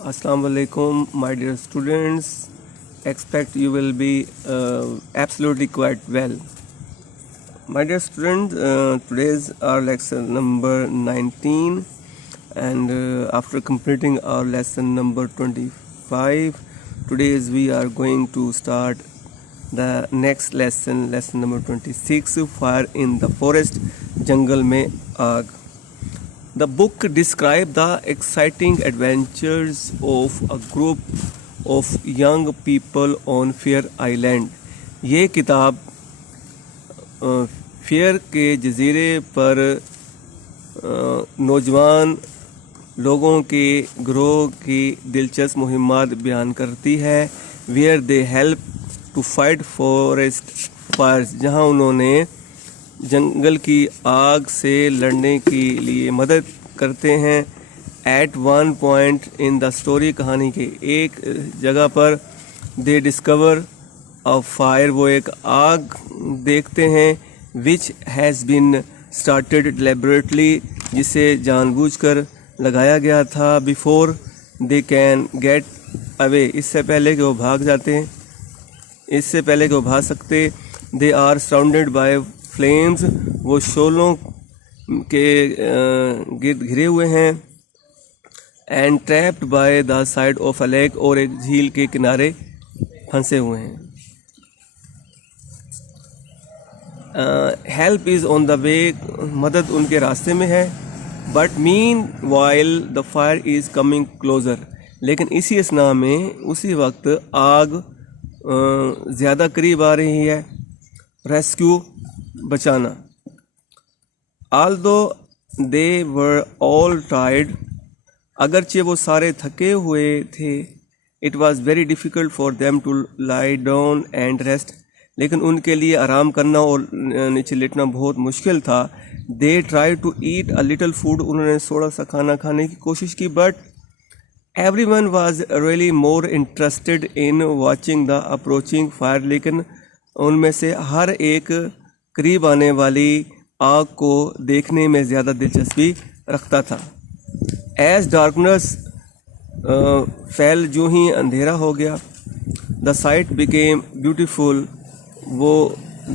Assalamu alaikum, my dear students. Expect you will be absolutely quite well. My dear students, today's our lesson number 19, and after completing our lesson number 25, today's we are going to start the next lesson, lesson number 26, Fire in the Forest, Jungle Mein Aag. The book describes the exciting adventures of a group of young people on Fair Island. یہ کتاب fair کے جزیرے پر نوجوان لوگوں کے گروہ کی دلچسپ مہمات بیان کرتی ہے. Where they help to fight forest fires, جہاں انہوں نے جنگل کی آگ سے لڑنے کے لیے مدد کرتے ہیں. At one point in the story, کہانی کے ایک جگہ پر، دے ڈسکور اے فائر، وہ ایک آگ دیکھتے ہیں، which has been started deliberately, جسے جان بوجھ کر لگایا گیا تھا. Before they can get away, اس سے پہلے کہ وہ بھاگ جاتے ہیں، اس سے پہلے کہ وہ بھاگ سکتے. دے آر سراؤنڈیڈ بائی فلیمز، وہ شعلوں کے گرد گھرے ہوئے ہیں. And trapped by the side of a leak, اور ایک جھیل کے کنارے پھنسے ہوئے ہیں. ہیلپ از آن دا وے، مدد ان کے راستے میں ہے. But meanwhile the fire is coming closer, لیکن اسی اثناء میں اسی وقت آگ زیادہ قریب آ رہی ہے. ریسکیو، بچانا. آلدو دے ور آل ٹائرڈ، اگرچہ وہ سارے تھکے ہوئے تھے. It was very difficult for them to lie down and rest, لیکن ان کے لیے آرام کرنا اور نیچے لیٹنا بہت مشکل تھا. They try to eat a little food, انہوں نے تھوڑا سا کھانا کھانے کی کوشش کی. But everyone was really more interested in watching the approaching fire, لیکن ان میں سے ہر ایک قریب آنے والی آگ کو دیکھنے میں زیادہ دلچسپی رکھتا تھا. ایز ڈارکنس فیل، جو ہی اندھیرا ہو گیا، دا سائٹ بیکیم بیوٹیفل، وہ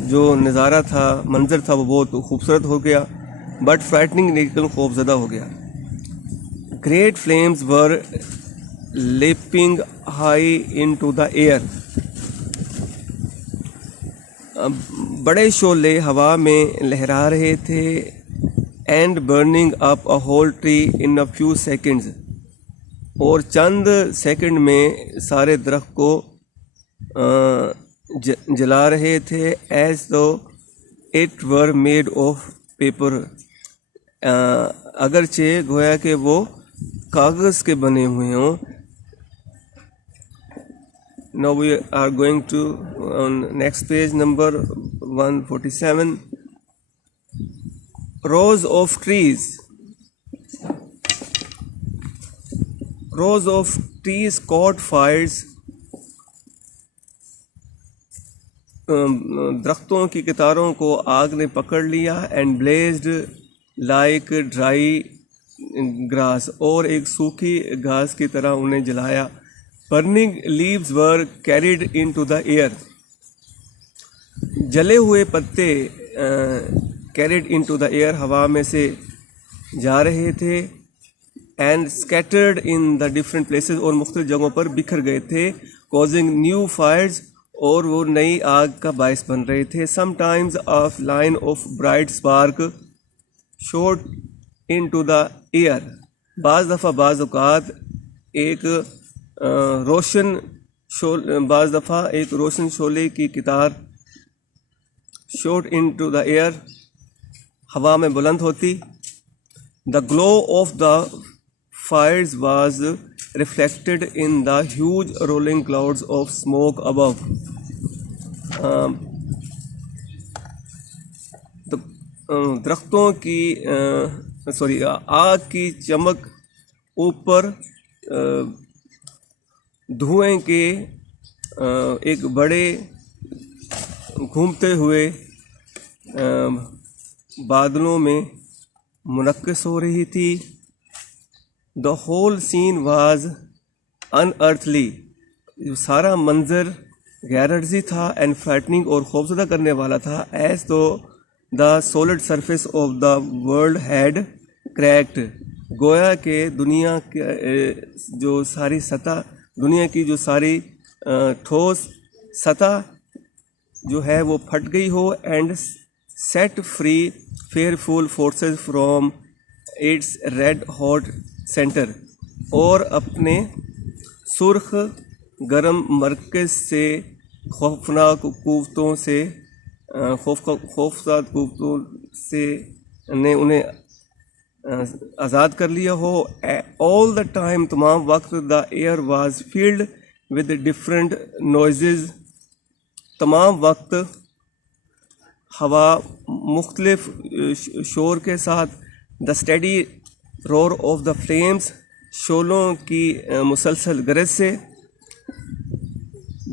جو نظارہ تھا، منظر تھا، وہ بہت خوبصورت ہو گیا. بٹ فرائٹنگ، لیکن خوف زدہ ہو گیا. Great flames were leaping high into the air, بڑے شعلے ہوا میں لہرا رہے تھے. And burning up a whole tree in a few seconds, اور چند سیکنڈ میں سارے درخت کو جلا رہے تھے. As though it were made of paper, اگرچہ گویا کہ وہ کاغذ کے بنے ہوئے ہوں. Now we are going to on next page number 147. Rows of trees. Rows of trees caught fires. درختوں کی قطاروں کو آگ نے پکڑ لیا. And blazed like dry grass، اور ایک سوکھی گھاس کی طرح انہیں جلایا. Burning leaves were carried into the air, جلے ہوئے پتے carried into the air, ہوا میں سے جا رہے تھے. And scattered in the different places, اور مختلف جگہوں پر بکھر گئے تھے. کازنگ نیو فائرز، اور وہ نئی آگ کا باعث بن رہے تھے. Sometimes of line of bright spark shoot into the air, بعض دفعہ، بعض اوقات ایک روشن شعلے کی قطار shoot into the air, ہوا میں بلند ہوتی. The glow of the fires was reflected in the huge rolling clouds of smoke above. درختوں کی آگ کی چمک اوپر دھوئیں کے ایک بڑے گھومتے ہوئے بادلوں میں منعکس ہو رہی تھی. The whole scene was unearthly, جو سارا منظر غیر عرضی تھا, اینڈ فرائٹننگ اور خوفزدہ کرنے والا تھا, as though the solid surface of the world had cracked, گویا کہ دنیا کے جو ساری سطح, دنیا کی جو ساری ٹھوس سطح جو ہے وہ پھٹ گئی ہو, and set free fearful forces from its red hot centre, اور اپنے سرخ گرم مرکز سے خوفناک قوتوں سے خوفزدہ قوتوں سے نے انہیں آزاد کر لیا ہو. آل دا ٹائم, تمام وقت, the air was filled with different noises, تمام وقت ہوا مختلف شور کے ساتھ, دا اسٹڈی رور آف دا فلیمز, شعلوں کی مسلسل گرج سے,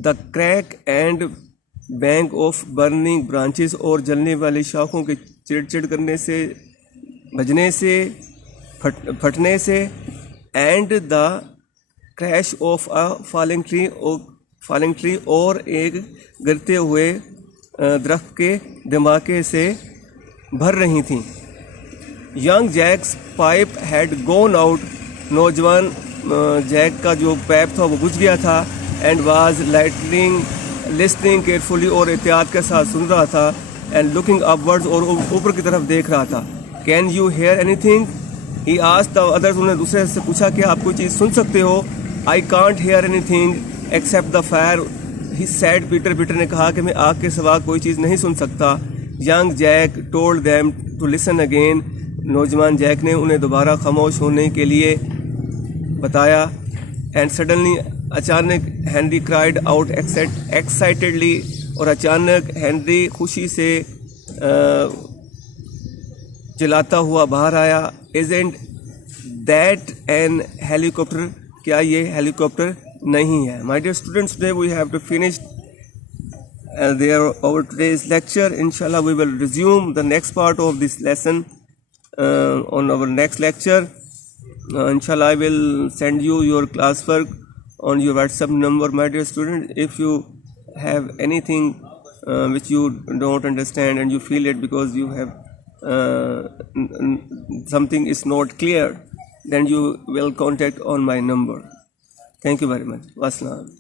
the crack and bang of burning branches, اور جلنے والی شاخوں کے چڑ چڑ کرنے سے, بجنے سے, پھٹنے سے, and the crash of a falling tree, اور ایک گرتے ہوئے درخت کے دھماکے سے بھر رہی تھیں. Young Jack's pipe had gone out, نوجوان جیک کا جو پائپ تھا وہ بجھ گیا تھا, اینڈ واز لسننگ کیئرفلی, اور احتیاط کے ساتھ سن رہا تھا, اینڈ لکنگ اپ ورڈز, اور اوپر کی طرف دیکھ رہا تھا. کین یو ہیئر اینی تھنگ, ہی آسکڈ دا ادرز, انہوں نے دوسرے سے پوچھا کہ آپ کوئی چیز سن سکتے ہو. I can't hear any thing except the fire, he said, Peter نے کہا کہ میں آگ کے سوا کوئی چیز نہیں سن سکتا. Young Jack told them to listen again, نوجوان جیک نے انہیں دوبارہ خاموش ہونے کے لیے بتایا. اینڈ سڈنلی, اچانک, ہینری کرائڈ آؤٹ ایکسائٹیڈلی, اور اچانک ہینری خوشی سے چلاتا ہوا باہر آیا. Isn't that an helicopter, کیا یہ ہیلی کاپٹر نہیں ہے. My dear students, today we have to finish our today's lecture. Inshallah we will resume the next part of this lesson on our next lecture. Inshallah I will send you your classwork on your WhatsApp number, my dear student. If you have anything which you don't understand and you feel it because you have something is not clear, then you will contact on my number. Thank you very much. Wassalam.